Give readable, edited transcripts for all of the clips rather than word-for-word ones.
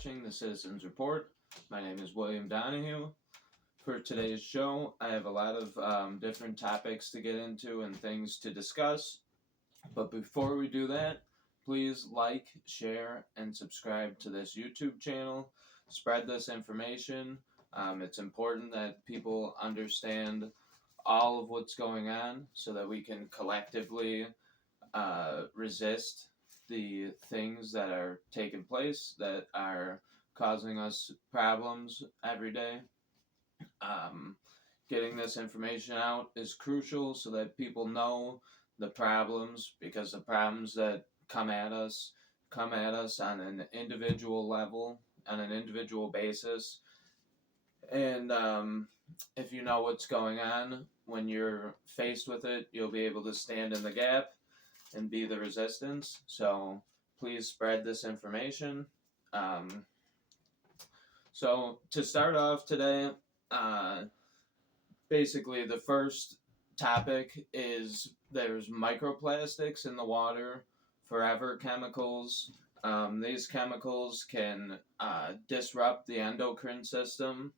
watching the Citizens Report. My name is William Donahue. For today's show, I have a lot of different topics to get into and things to discuss. But before we do that, please like, share, and subscribe to this YouTube channel. Spread this information. It's important that people understand all of what's going on so that we can collectively resist the things that are taking place that are causing us problems every day. Um, Getting this information out is crucial so that people know the problems, because the problems that come at us on an individual level, on an individual basis. And if you know what's going on, when you're faced with it, you'll be able to stand in the gap and be the resistance. So please spread this information. So to start off today, basically the first topic is there's microplastics in the water, forever chemicals. These chemicals can disrupt the endocrine system,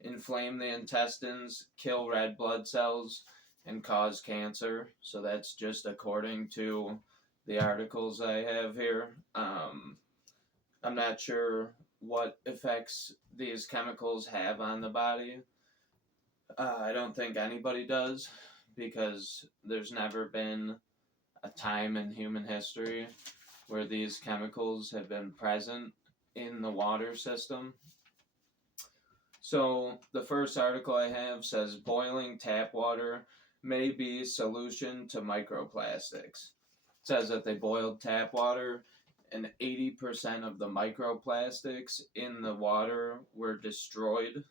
inflame the intestines, kill red blood cells, and cause cancer. So that's just according to the articles I have here. I'm not sure what effects these chemicals have on the body. I don't think anybody does, because there's never been a time in human history where these chemicals have been present in the water system. So the first article I have says boiling tap water may be solution to microplastics. It says that they boiled tap water and 80% of the microplastics in the water were destroyed.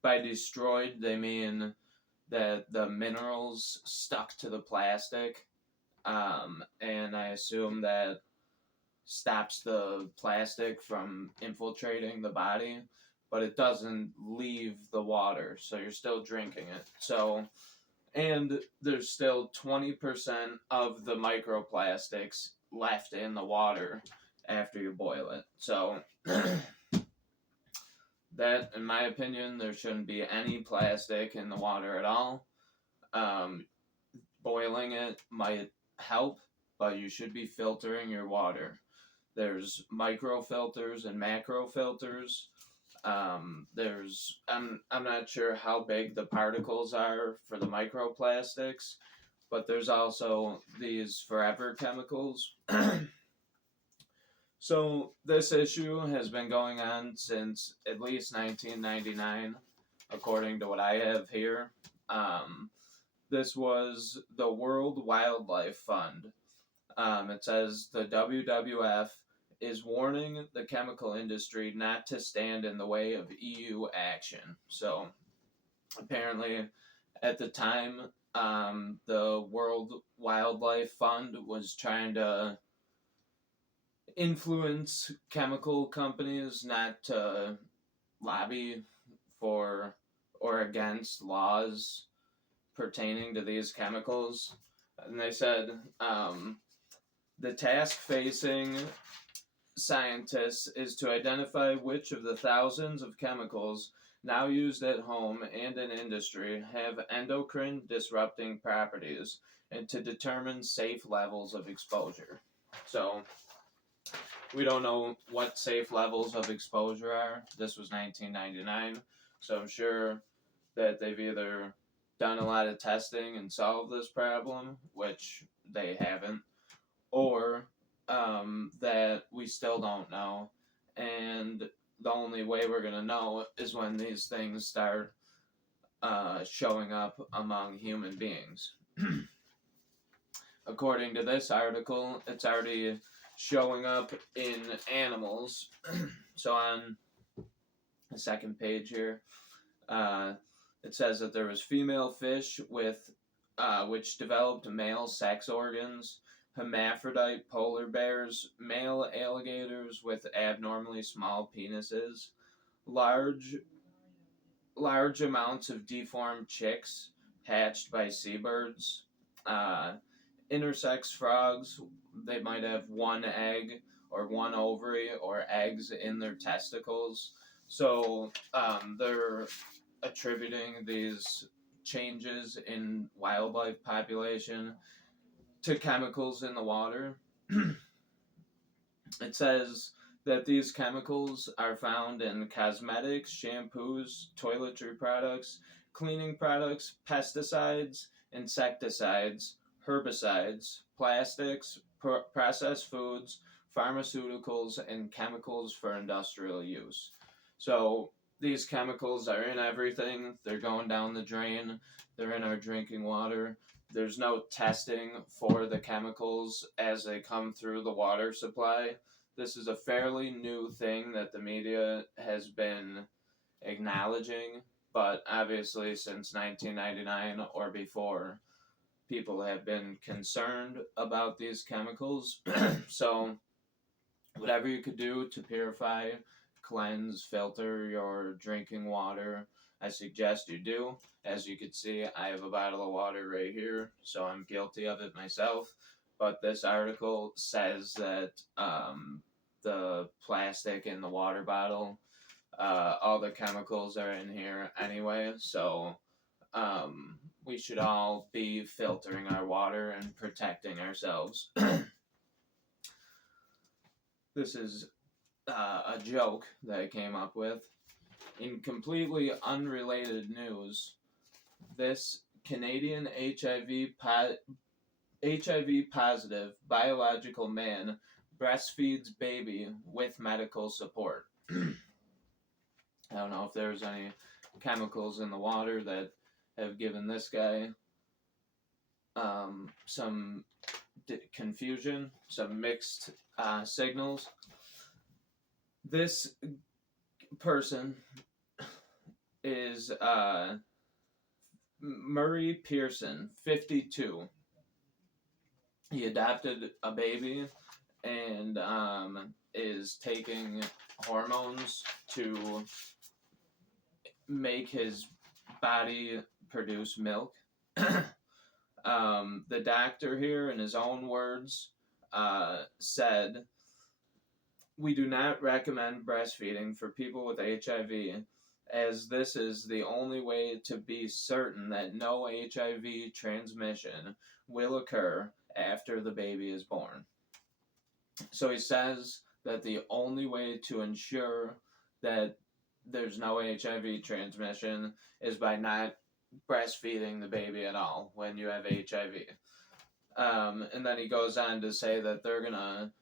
By destroyed, they mean that the minerals stuck to the plastic, and I assume that stops the plastic from infiltrating the body, but it doesn't leave the water, so you're still drinking it. So, and there's still 20% of the microplastics left in the water after you boil it. So, that, in my opinion, there shouldn't be any plastic in the water at all. Boiling it might help, but you should be filtering your water. There's micro filters and macro filters. There's I'm not sure how big the particles are for the microplastics, but there's also these forever chemicals. So this issue has been going on since at least 1999, according to what I have here. This was the World Wildlife Fund. It says the WWF is warning the chemical industry not to stand in the way of EU action. So apparently, at the time, the World Wildlife Fund was trying to influence chemical companies not to lobby for or against laws pertaining to these chemicals. And they said the task facing scientists is to identify which of the thousands of chemicals now used at home and in industry have endocrine disrupting properties, and to determine safe levels of exposure. So we don't know what safe levels of exposure are. This was 1999, so I'm sure that they've either done a lot of testing and solved this problem, which they haven't, or that we still don't know. And the only way we're going to know is when these things start showing up among human beings. According to this article, it's already showing up in animals. So on the second page here, it says that there was female fish with which developed male sex organs, hermaphrodite polar bears, male alligators with abnormally small penises, large amounts of deformed chicks hatched by seabirds, intersex frogs. They might have one egg or one ovary or eggs in their testicles. So they're attributing these changes in wildlife population to chemicals in the water. It says that these chemicals are found in cosmetics, shampoos, toiletry products, cleaning products, pesticides, insecticides, herbicides, plastics, processed foods, pharmaceuticals, and chemicals for industrial use. So these chemicals are in everything. They're going down the drain. They're in our drinking water. There's no testing for the chemicals as they come through the water supply. This is a fairly new thing that the media has been acknowledging, but obviously since 1999 or before, people have been concerned about these chemicals. So whatever you could do to purify, cleanse, filter your drinking water, I suggest you do. As you can see, I have a bottle of water right here, so I'm guilty of it myself. But this article says that the plastic in the water bottle, all the chemicals are in here anyway, so we should all be filtering our water and protecting ourselves. This is a joke that I came up with. In completely unrelated news, this Canadian HIV positive biological man breastfeeds baby with medical support. I don't know if there's any chemicals in the water that have given this guy some confusion, some mixed signals. This person is Murray Pearson, 52. He adopted a baby and is taking hormones to make his body produce milk. The doctor here, in his own words, said, "We do not recommend breastfeeding for people with HIV, as this is the only way to be certain that no HIV transmission will occur after the baby is born." So he says that the only way to ensure that there's no HIV transmission is by not breastfeeding the baby at all when you have HIV. And then he goes on to say that they're going to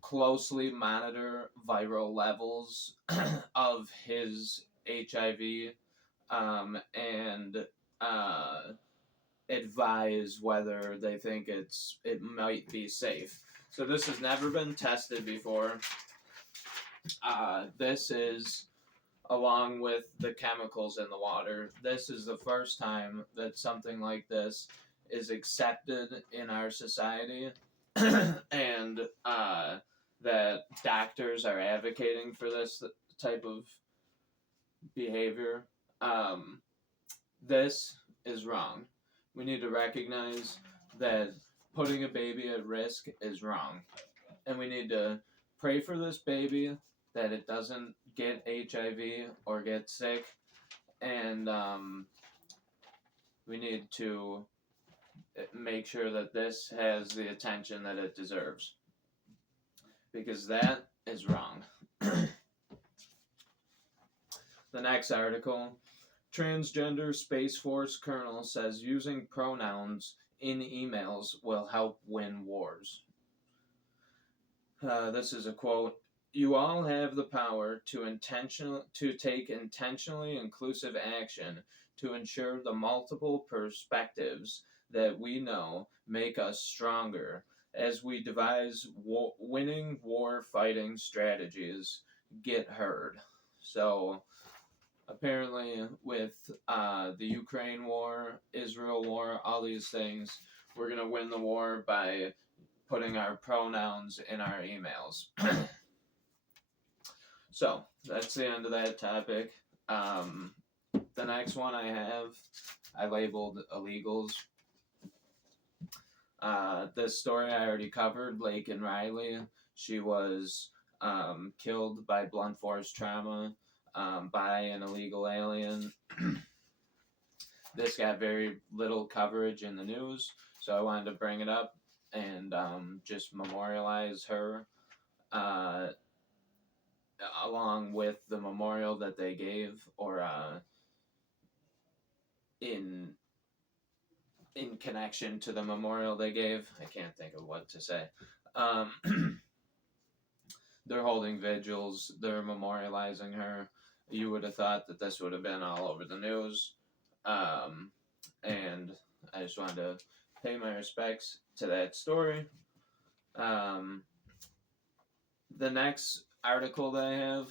closely monitor viral levels of his HIV and advise whether they think it might be safe. So this has never been tested before. This is, along with the chemicals in the water, this is the first time that something like this is accepted in our society, and that doctors are advocating for this type of behavior. This is wrong. We need to recognize that putting a baby at risk is wrong. And we need to pray for this baby that it doesn't get HIV or get sick. And we need to make sure that this has the attention that it deserves. Because that is wrong. The next article, Transgender Space Force Colonel says using pronouns in emails will help win wars. This is a quote. "You all have the power to take intentionally inclusive action to ensure the multiple perspectives that we know make us stronger as we devise winning war fighting strategies get heard." So apparently with the Ukraine war, Israel war, all these things, we're going to win the war by putting our pronouns in our emails. So that's the end of that topic. The next one I labeled illegals. This story I already covered. Laken Riley. She was killed by blunt force trauma by an illegal alien. This got very little coverage in the news, so I wanted to bring it up and just memorialize her uh, along with the memorial that they gave, or in connection to the memorial they gave. I can't think of what to say. Um, they're holding vigils. They're memorializing her. You would have thought that this would have been all over the news. And I just wanted to pay my respects to that story. Um, the next article that I have,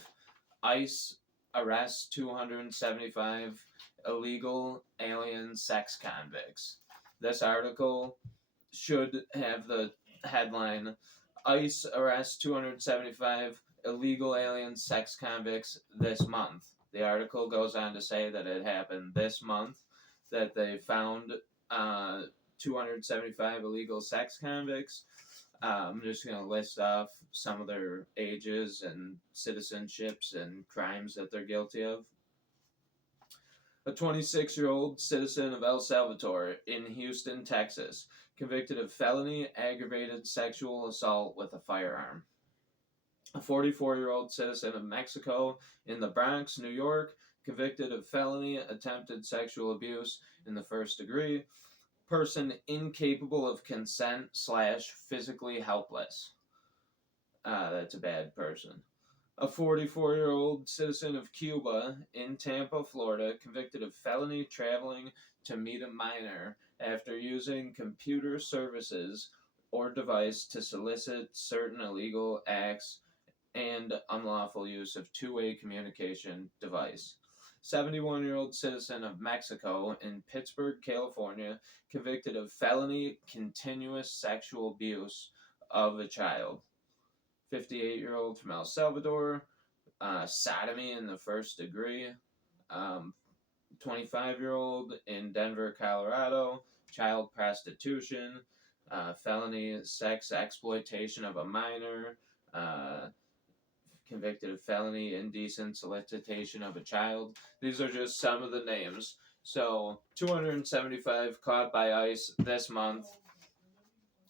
ICE arrests 275 illegal alien sex convicts. This article should have the headline, ICE arrests 275 illegal alien sex convicts this month. The article goes on to say that it happened this month, that they found 275 illegal sex convicts. I'm just going to list off some of their ages and citizenships and crimes that they're guilty of. A 26-year-old citizen of El Salvador in Houston, Texas, convicted of felony aggravated sexual assault with a firearm. A 44-year-old citizen of Mexico in the Bronx, New York, convicted of felony attempted sexual abuse in the first degree. Person incapable of consent / physically helpless. That's a bad person. A 44-year-old citizen of Cuba in Tampa, Florida, convicted of felony traveling to meet a minor after using computer services or device to solicit certain illegal acts and unlawful use of two-way communication device. 71-year-old citizen of Mexico in Pittsburgh, California, convicted of felony continuous sexual abuse of a child. 58-year-old from El Salvador, sodomy in the first degree. 25-year-old in Denver, Colorado, child prostitution, felony sex exploitation of a minor, convicted of felony indecent solicitation of a child. These are just some of the names. So 275 caught by ICE this month.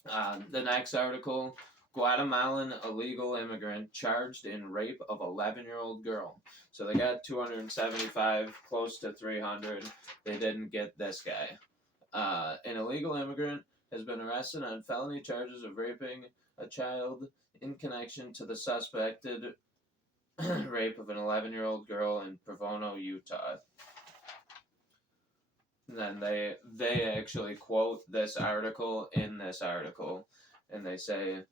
The next article, Guatemalan illegal immigrant charged in rape of 11-year-old girl. So they got 275, close to 300. They didn't get this guy. An illegal immigrant has been arrested on felony charges of raping a child in connection to the suspected rape of an 11-year-old girl in Provo, Utah. And then they actually quote this article in this article, and they say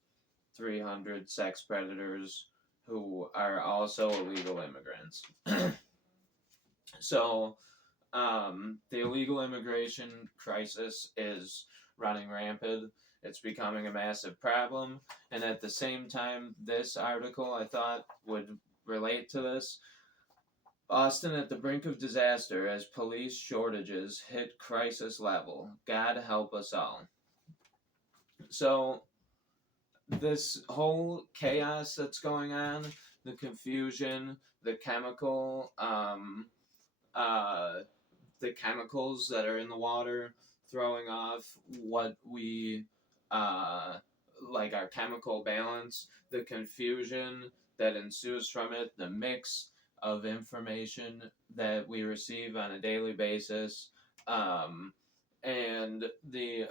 300 sex predators who are also illegal immigrants. So the illegal immigration crisis is running rampant. It's becoming a massive problem. And at the same time, this article I thought would relate to this. Austin at the brink of disaster as police shortages hit crisis level. God help us all. So, this whole chaos that's going on, the confusion, the chemicals that are in the water, throwing off what we like our chemical balance, the confusion that ensues from it, the mix of information that we receive on a daily basis, and the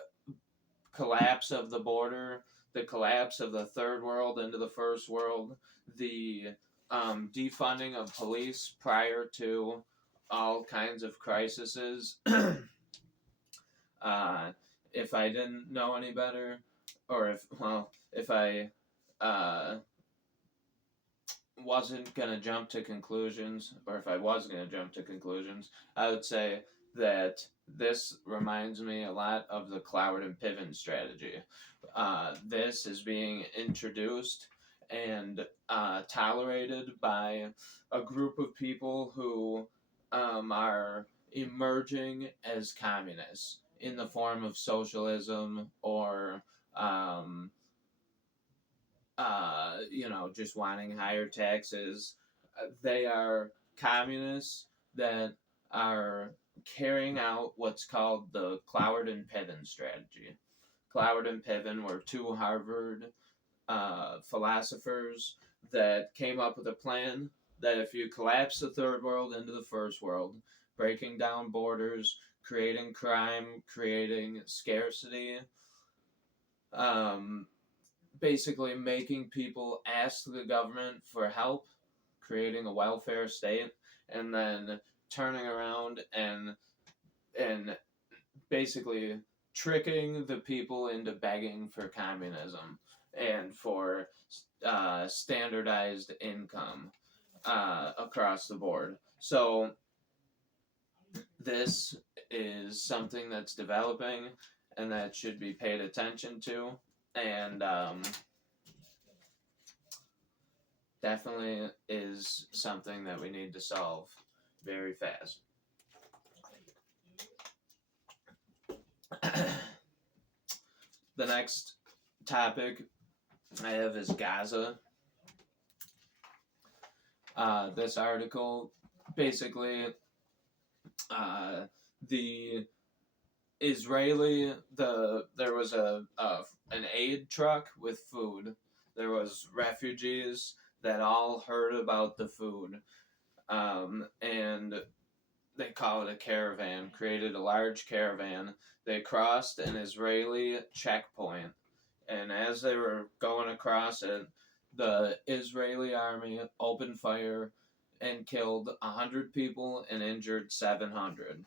collapse of the border, the collapse of the third world into the first world, the defunding of police prior to all kinds of crises. If I didn't know any better, or if I wasn't going to jump to conclusions, or if I was going to jump to conclusions, I would say that this reminds me a lot of the Cloward and Piven strategy. This is being introduced and tolerated by a group of people who are emerging as communists. in the form of socialism or um, just wanting higher taxes. They are communists that are carrying out what's called the Cloward and Piven strategy. Cloward and Piven were two Harvard philosophers that came up with a plan that if you collapse the third world into the first world, breaking down borders, creating crime, creating scarcity, um, basically making people ask the government for help, creating a welfare state, and then turning around and basically tricking the people into begging for communism and for standardized income across the board. So this is something that's developing and that should be paid attention to, and definitely is something that we need to solve very fast. The next topic I have is Gaza. This article basically the there was an aid truck with food. There was refugees that all heard about the food, and they call it a caravan. Created a large caravan. They crossed an Israeli checkpoint, and as they were going across it, the Israeli army opened fire and killed 100 people and injured 700.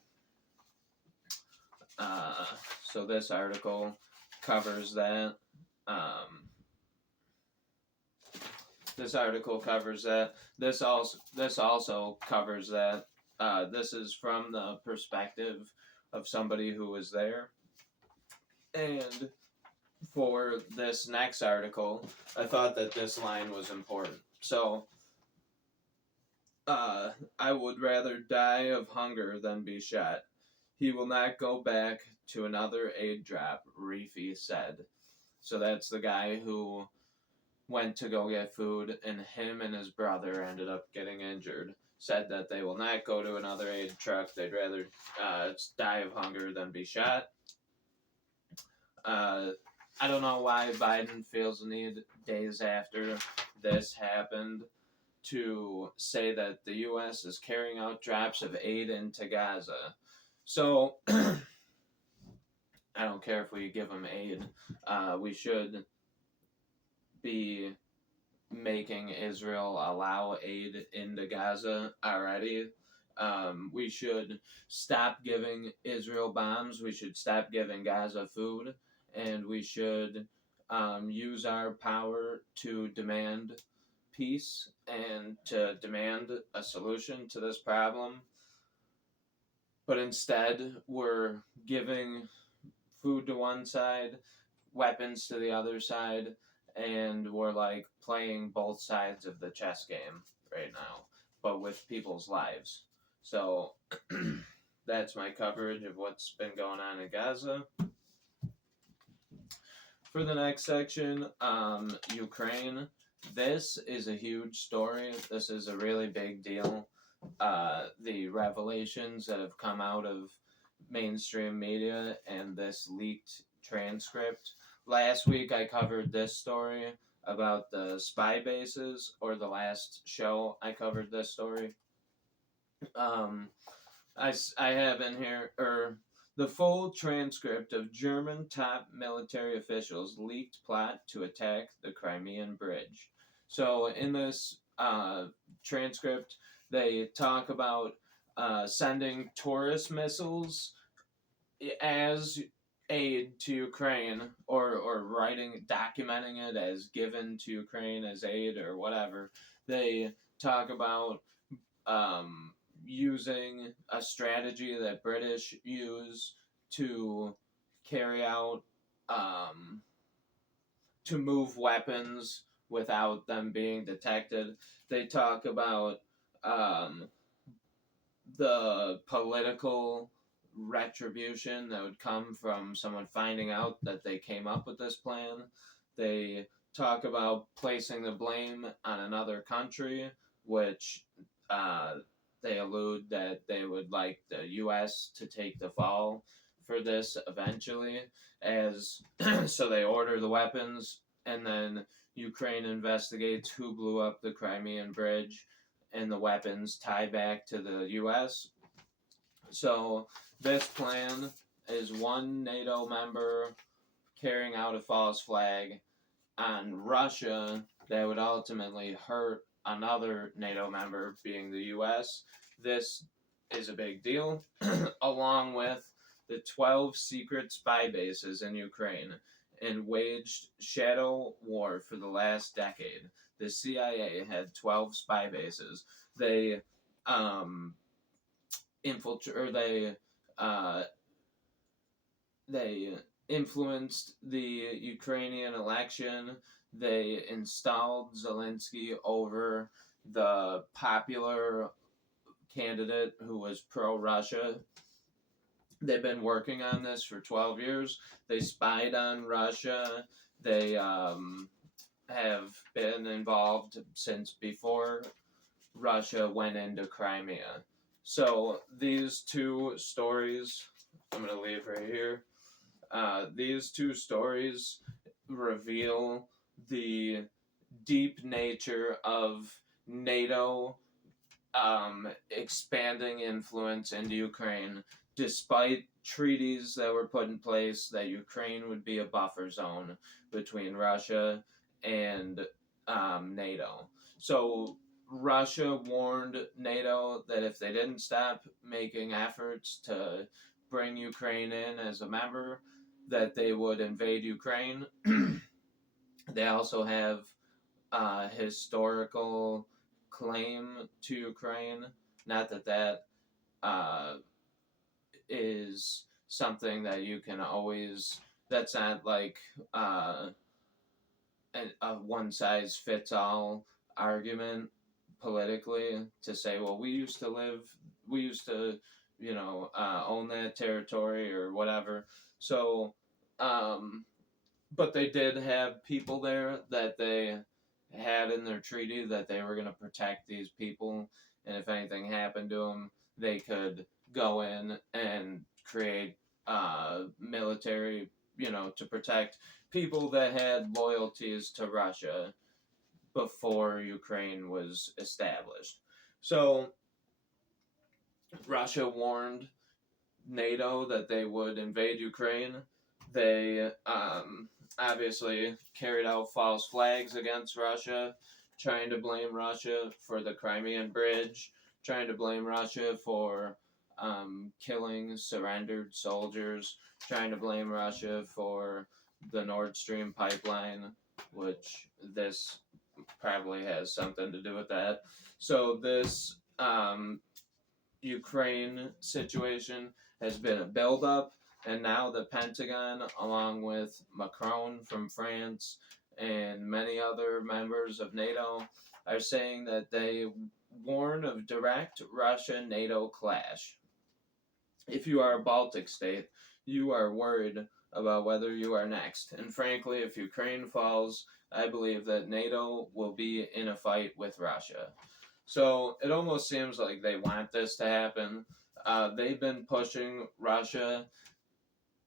So this article covers that. This article covers that. This also covers that. This is from the perspective of somebody who was there. And for this next article, I thought that this line was important. So, I would rather die of hunger than be shot. He will not go back to another aid drop, Reefy said. So that's the guy who went to go get food, and him and his brother ended up getting injured. Said that they will not go to another aid truck. They'd rather die of hunger than be shot. I don't know why Biden feels the need, days after this happened, to say that the U.S. is carrying out drops of aid into Gaza. So, I don't care if we give them aid. We should be making Israel allow aid into Gaza already. We should stop giving Israel bombs. We should stop giving Gaza food. And we should use our power to demand peace and to demand a solution to this problem. But instead, we're giving food to one side, weapons to the other side, and we're like playing both sides of the chess game right now, but with people's lives. So that's my coverage of what's been going on in Gaza. For the next section, Ukraine. This is a huge story. This is a really big deal. The revelations that have come out of mainstream media and this leaked transcript. Last week I covered this story about the spy bases, or the last show I covered this story. I have in here, the full transcript of German top military officials leaked plot to attack the Crimean Bridge. So in this transcript, they talk about sending tourist missiles as aid to Ukraine, or documenting it as given to Ukraine as aid or whatever. They talk about using a strategy that British use to carry out, to move weapons without them being detected. They talk about the political retribution that would come from someone finding out that they came up with this plan. They talk about placing the blame on another country, which uh, they allude that they would like the U.S. to take the fall for this eventually, as so they order the weapons, and then Ukraine investigates who blew up the Crimean Bridge, and the weapons tie back to the U.S. So this plan is one NATO member carrying out a false flag on Russia that would ultimately hurt another NATO member, being the US. This is a big deal, along with the 12 secret spy bases in Ukraine and waged shadow war for the last decade. The CIA had 12 spy bases. They uh, they influenced the Ukrainian election. They installed Zelensky over the popular candidate who was pro-Russia. They've been working on this for 12 years. They spied on Russia. They have been involved since before Russia went into Crimea. So these two stories, I'm going to leave right here. These two stories reveal the deep nature of NATO expanding influence into Ukraine, despite treaties that were put in place that Ukraine would be a buffer zone between Russia and NATO. So Russia warned NATO that if they didn't stop making efforts to bring Ukraine in as a member, that they would invade Ukraine. They also have historical claim to Ukraine. Not that that uh, is something that you can always. That's not like a one size fits all argument politically to say, well, we used to, own that territory or whatever. So, but they did have people there that they had in their treaty that they were going to protect these people, and if anything happened to them, they could go in and create military, to protect people that had loyalties to Russia before Ukraine was established. So Russia warned NATO that they would invade Ukraine. They obviously carried out false flags against Russia, trying to blame Russia for the Crimean Bridge, trying to blame Russia for killing surrendered soldiers, trying to blame Russia for the Nord Stream pipeline, which this probably has something to do with that. So this Ukraine situation has been a buildup, and now the Pentagon, along with Macron from France and many other members of NATO, are saying that they warn of direct Russia-NATO clash. If you are a Baltic state, you are worried about whether you are next. And frankly, if Ukraine falls, I believe that NATO will be in a fight with Russia. So it almost seems like they want this to happen. They've been pushing Russia.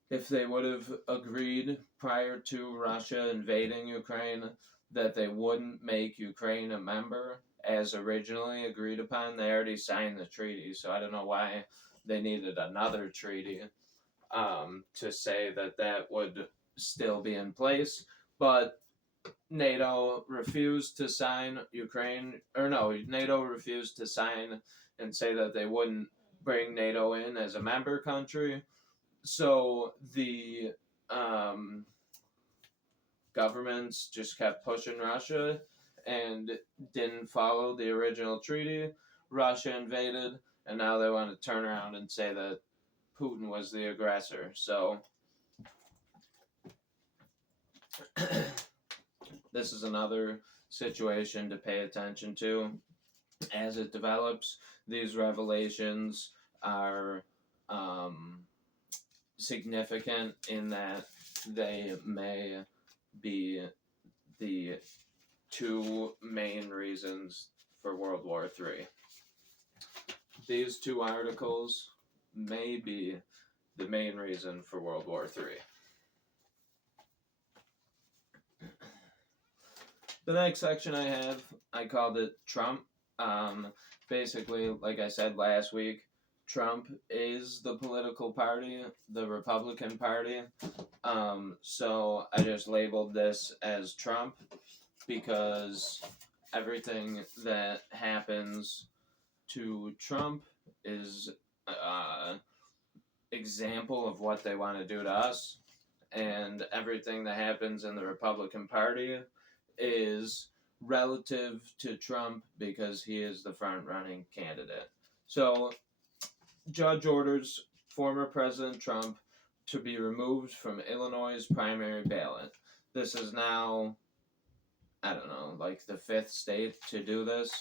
If they would have agreed prior to Russia invading Ukraine that they wouldn't make Ukraine a member as originally agreed upon, they already signed the treaty. So I don't know why they needed another treaty to say that that would still be in place. But NATO refused to sign NATO refused to sign and say that they wouldn't bring NATO in as a member country. So the governments just kept pushing Russia and didn't follow the original treaty. Russia invaded, and now they want to turn around and say that Putin was the aggressor. So this is another situation to pay attention to as it develops. These revelations are significant in that they may be the two main reasons for World War III. These two articles may be the main reason for World War III. The next section I have, I called it Trump. Basically, like I said last week, Trump is the political party, the Republican Party. So I just labeled this as Trump because everything that happens to Trump is example of what they want to do to us, and everything that happens in the Republican Party is relative to Trump because he is the front-running candidate. So, judge orders former President Trump to be removed from Illinois' primary ballot. This is now, I don't know, like the 5th state to do this.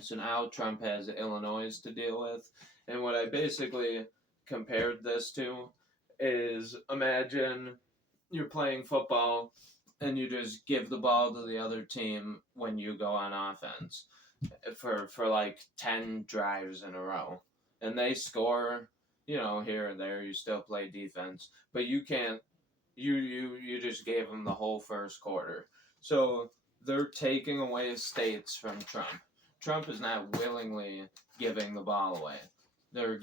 So now Trump has Illinois to deal with. And what I basically compared this to is, imagine you're playing football and you just give the ball to the other team when you go on offense for like 10 drives in a row. And they score, here and there. You still play defense. But you can't, you just gave them the whole first quarter. So they're taking away states from Trump. Trump is not willingly giving the ball away. They're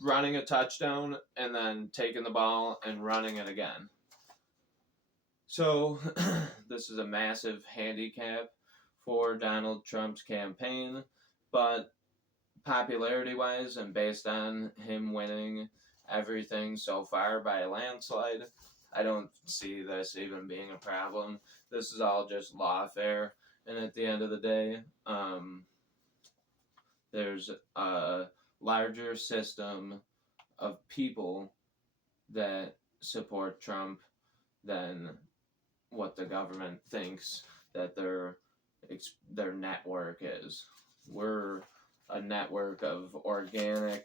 running a touchdown and then taking the ball and running it again. So this is a massive handicap for Donald Trump's campaign, but popularity-wise and based on him winning everything so far by a landslide, I don't see this even being a problem. This is all just lawfare, and at the end of the day, there's a larger system of people that support Trump than what the government thinks that their network is. We're a network of organic,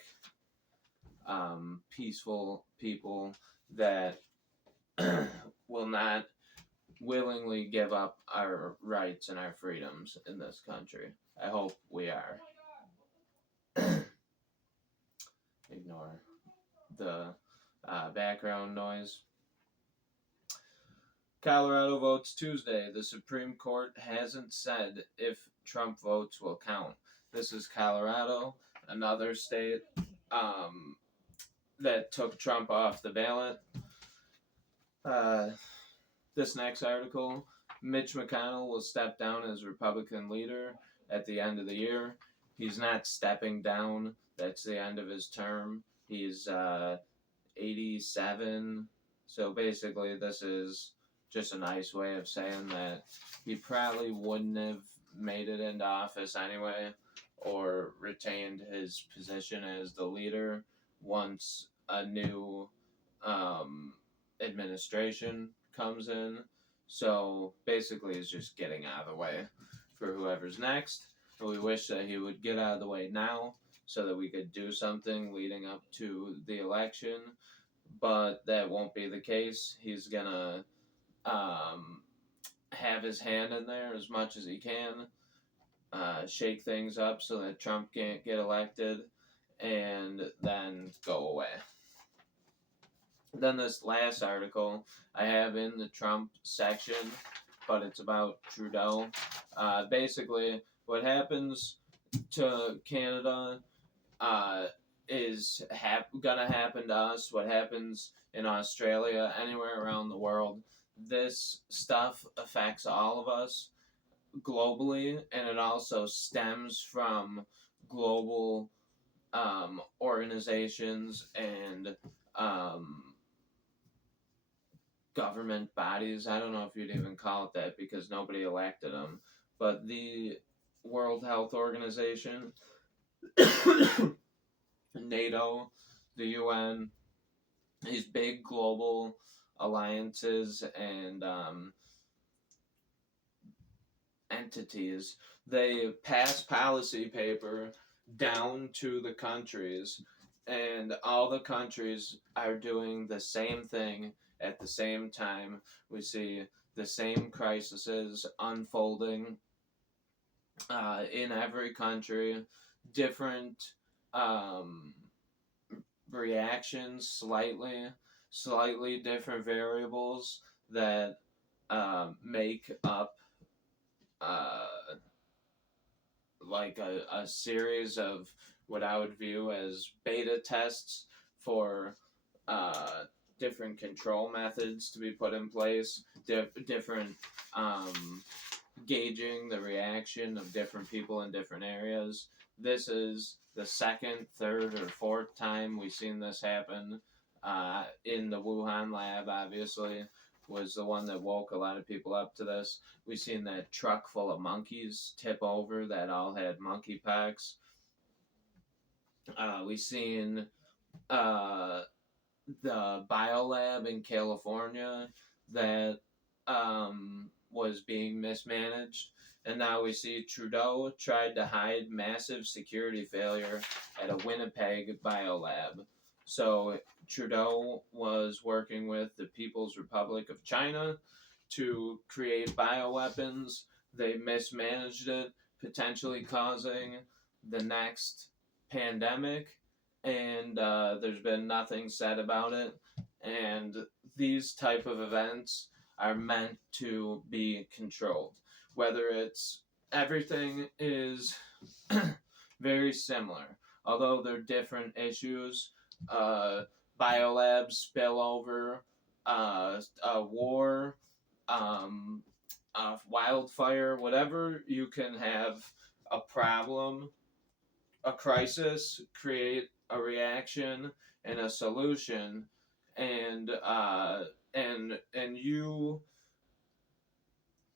peaceful people that will not willingly give up our rights and our freedoms in this country. I hope we are. Ignore the background noise. Colorado votes Tuesday. The Supreme Court hasn't said if Trump votes will count. This is Colorado, another state that took Trump off the ballot. This next article, Mitch McConnell will step down as Republican leader at the end of the year. He's not stepping down. That's the end of his term. He's 87. So basically, this is just a nice way of saying that he probably wouldn't have made it into office anyway or retained his position as the leader once a new administration comes in. So basically, he's just getting out of the way for whoever's next. But we wish that he would get out of the way now so that we could do something leading up to the election. But that won't be the case. He's going to have his hand in there as much as he can, shake things up so that Trump can't get elected, and then go away. Then this last article I have in the Trump section, but it's about Trudeau. Basically, what happens to Canada is gonna happen to us. What happens in Australia, anywhere around the world, this stuff affects all of us globally, and it also stems from global organizations and government bodies. I don't know if you'd even call it that because nobody elected them, but the World Health Organization, NATO, the UN, these big global alliances and entities, they pass policy paper down to the countries, and all the countries are doing the same thing at the same time. We see the same crises unfolding in every country, different um, reactions, slightly different variables that make up uh, like a series of what I would view as beta tests for uh, different control methods to be put in place, different gauging the reaction of different people in different areas. This is the second, third, or fourth time we've seen this happen. In the Wuhan lab, obviously, was the one that woke a lot of people up to this. We've seen that truck full of monkeys tip over that all had monkeypox. We've seen uh, the biolab in California that was being mismanaged. And now we see Trudeau tried to hide massive security failure at a Winnipeg biolab. So Trudeau was working with the People's Republic of China to create bioweapons. They mismanaged it, potentially causing the next pandemic, and there's been nothing said about it. And these type of events are meant to be controlled. Whether it's everything is very similar, although they're different issues. Uh, Biolabs spillover, a war, um, a wildfire, whatever you can have a problem, a crisis, create a reaction and a solution, and you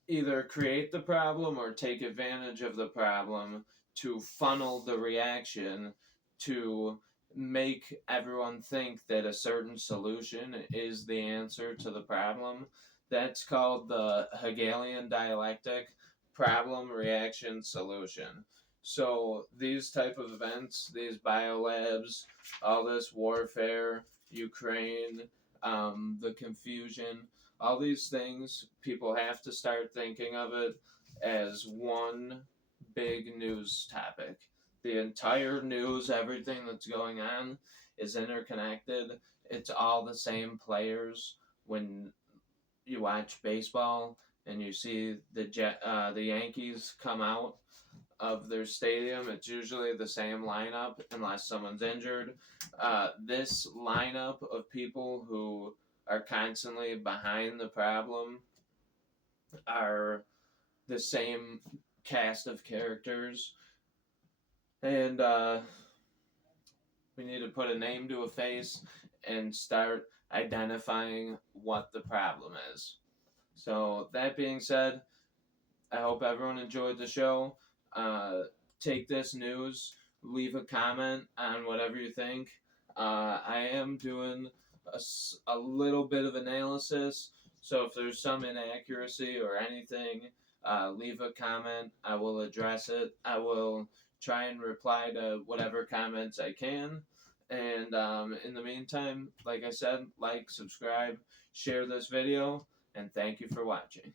either create the problem or take advantage of the problem to funnel the reaction to make everyone think that a certain solution is the answer to the problem. That's called the Hegelian dialectic, problem, reaction, solution. So these type of events, these biolabs, all this warfare, Ukraine, the confusion, all these things, people have to start thinking of it as one big news topic. The entire news, everything that's going on, is interconnected. It's all the same players. When you watch baseball and you see the Yankees come out of their stadium, it's usually the same lineup unless someone's injured. This lineup of people who are constantly behind the problem are the same cast of characters, and we need to put a name to a face and start identifying what the problem is. So, that being said, I hope everyone enjoyed the show. Take this news, leave a comment on whatever you think. I am doing a little bit of analysis, so if there's some inaccuracy or anything, leave a comment. I will address it. I will try and reply to whatever comments I can. And in the meantime, like I said, like, subscribe, share this video, and thank you for watching.